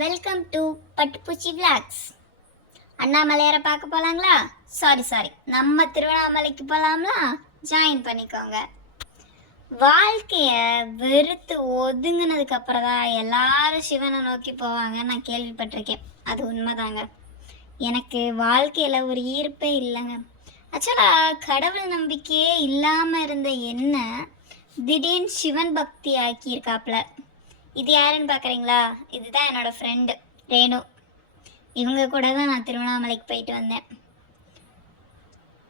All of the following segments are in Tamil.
Welcome to Pattupoochi vlogs. அண்ணாமலையாரை பார்க்க போகலாங்களா? சாரி நம்ம திருவண்ணாமலைக்கு போகலாம்ல? ஜாயின் பண்ணிக்கோங்க. வாழ்க்கையை வெறுத்து ஒதுங்கினதுக்கு அப்புறம் தான் எல்லாரும் சிவனை நோக்கி போவாங்க. நான் கேள்விப்பட்டிருக்கேன். அது உண்மைதாங்க. எனக்கு வாழ்க்கையில் ஒரு ஈர்ப்பே இல்லைங்க. ஆக்சுவலாக கடவுள் நம்பிக்கையே இல்லாமல் இருந்த என்ன திடீர்னு சிவன் பக்தி ஆக்கியிருக்காப்புல. இது யாருன்னு பார்க்குறீங்களா? இதுதான் என்னோடய ஃப்ரெண்டு ரேணு. இவங்க கூட தான் நான் திருவண்ணாமலைக்கு போயிட்டு வந்தேன்.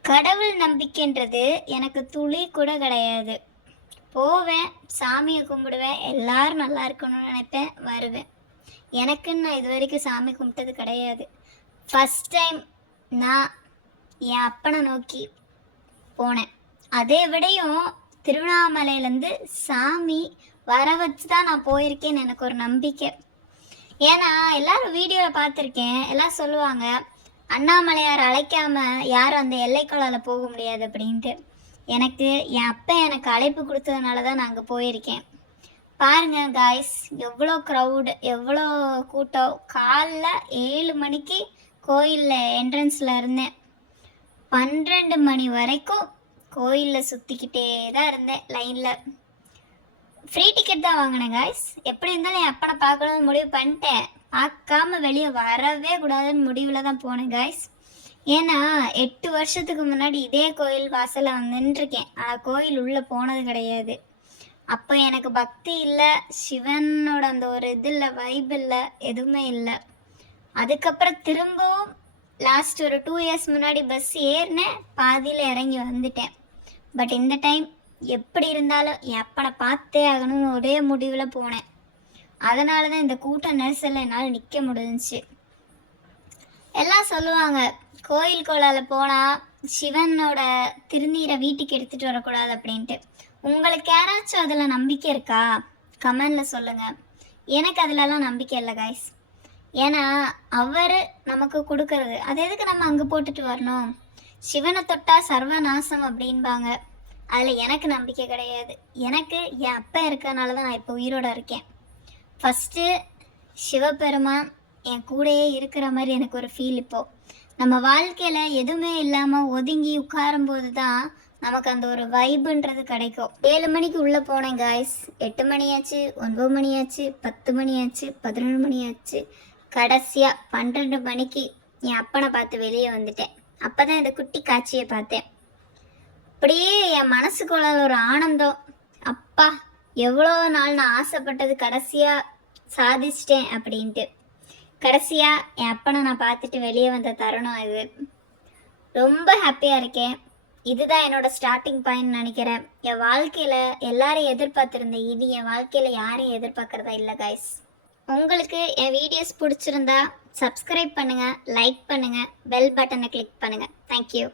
கடவுள் நம்பிக்கைன்றது எனக்கு துளி கூட கிடையாது. போவேன், சாமியை கும்பிடுவேன், எல்லாரும் நல்லா இருக்கணும்னு நினைப்பேன், வருவேன். எனக்குன்னு நான் இது வரைக்கும் சாமி கும்பிட்டது கிடையாது. ஃபஸ்ட் டைம் நான் என் அப்பனை நோக்கி போனேன். அதை விடையும் திருவண்ணாமலையிலேருந்து சாமி வர வச்சு தான் நான் போயிருக்கேன்னு எனக்கு ஒரு நம்பிக்கை. ஏன்னா எல்லாரும் வீடியோவில் பார்த்துருக்கேன், எல்லாம் சொல்லுவாங்க அண்ணாமலையார் அழைக்காமல் யாரும் அந்த எல்லைக்குள்ளால் போக முடியாது அப்படின்ட்டு. எனக்கு என் அப்பா எனக்கு அழைப்பு கொடுத்ததுனால தான் நான் அங்கே போயிருக்கேன். பாருங்கள் காய்ஸ், எவ்வளோ க்ரௌடு, எவ்வளோ கூட்டம். காலைல 7 மணிக்கு கோயிலில் என்ட்ரன்ஸில் இருந்தேன். 12 மணி வரைக்கும் கோயிலில் சுற்றிக்கிட்டே தான் இருந்தேன் லைனில். ஃப்ரீ டிக்கெட் தான் வாங்கினேன் காய்ஸ். எப்படி இருந்தாலும் என் அப்பனை பார்க்கணும்னு முடிவு பண்ணிட்டேன். பார்க்காம வெளியே வரவே கூடாதுன்னு முடிவில் தான் போனேன் காய்ஸ். ஏன்னா 8 வருஷத்துக்கு முன்னாடி இதே கோயில் வாசலில் வந்து நின்றுருக்கேன். ஆனால் கோயில் உள்ளே போனது கிடையாது. அப்போ எனக்கு பக்தி இல்லை, சிவனோட அந்த ஒரு இது இல்லை, வைப் இல்லை, எதுவுமே இல்லை. அதுக்கப்புறம் திரும்பவும் லாஸ்ட் ஒரு 2 இயர்ஸ் முன்னாடி பஸ் ஏறினேன், பாதியில் இறங்கி வந்துட்டேன். பட் இந்த டைம் எப்படி இருந்தாலும் என் அப்பனை பார்த்தே ஆகணும்னு ஒரே முடிவில் போனேன். அதனால தான் இந்த கூட்ட நெரிசலில் என்னால் நிற்க முடிஞ்சிச்சு. எல்லாம் சொல்லுவாங்க கோயில் கோளால் போனால் சிவனோட திருநீரை வீட்டுக்கு எடுத்துகிட்டு வரக்கூடாது அப்படின்ட்டு. உங்களுக்கு யாராச்சும் அதில் நம்பிக்கை இருக்கா? கமெண்டில் சொல்லுங்கள். எனக்கு அதிலலாம் நம்பிக்கை இல்லை காய்ஸ். ஏன்னா அவர் நமக்கு கொடுக்கறது, அது எதுக்கு நம்ம அங்கே போட்டுட்டு வரணும்? சிவனை தொட்டா சர்வநாசம் அப்படின்பாங்க. அதில் எனக்கு நம்பிக்கை கிடையாது. எனக்கு என் அப்பா இருக்கனால தான் நான் இப்போ உயிரோடு இருக்கேன். ஃபஸ்ட்டு சிவபெருமான் என் கூடையே இருக்கிற மாதிரி எனக்கு ஒரு ஃபீல். இப்போது நம்ம வாழ்க்கையில் எதுவுமே இல்லாமல் ஒதுங்கி உட்காரும்போது தான் நமக்கு அந்த ஒரு வைப்புன்றது கிடைக்கும். 7 மணிக்கு உள்ளே போனேன் காய்ஸ். 8 மணி ஆச்சு, 9 மணி ஆச்சு, 10 மணி ஆச்சு, 11 மணி ஆச்சு. கடைசியாக 12 மணிக்கு என் அப்பனை பார்த்து வெளியே வந்துட்டேன். அப்போ தான் இந்த குட்டி காட்சியை பார்த்தேன். அப்படியே என் மனசுக்குள்ள ஒரு ஆனந்தம். அப்பா, எவ்வளோ நாள் நான் ஆசைப்பட்டது கடைசியாக சாதிச்சிட்டேன் அப்படின்ட்டு. கடைசியாக என் அப்பனை நான் பார்த்துட்டு வெளியே வந்த தருணம் இது. ரொம்ப ஹாப்பியாக இருக்கேன். இதுதான் என்னோடய ஸ்டார்டிங் பாயிண்ட் நினைக்கிறேன். என் வாழ்க்கையில் எல்லாரையும் எதிர்பார்த்துருந்தேன். இனி என் வாழ்க்கையில் யாரையும் எதிர்பார்க்குறதா இல்லை காய்ஸ். உங்களுக்கு என் வீடியோஸ் பிடிச்சிருந்தா சப்ஸ்கிரைப் பண்ணுங்கள், லைக் பண்ணுங்கள், பெல் பட்டனை கிளிக் பண்ணுங்கள். தேங்க்யூ.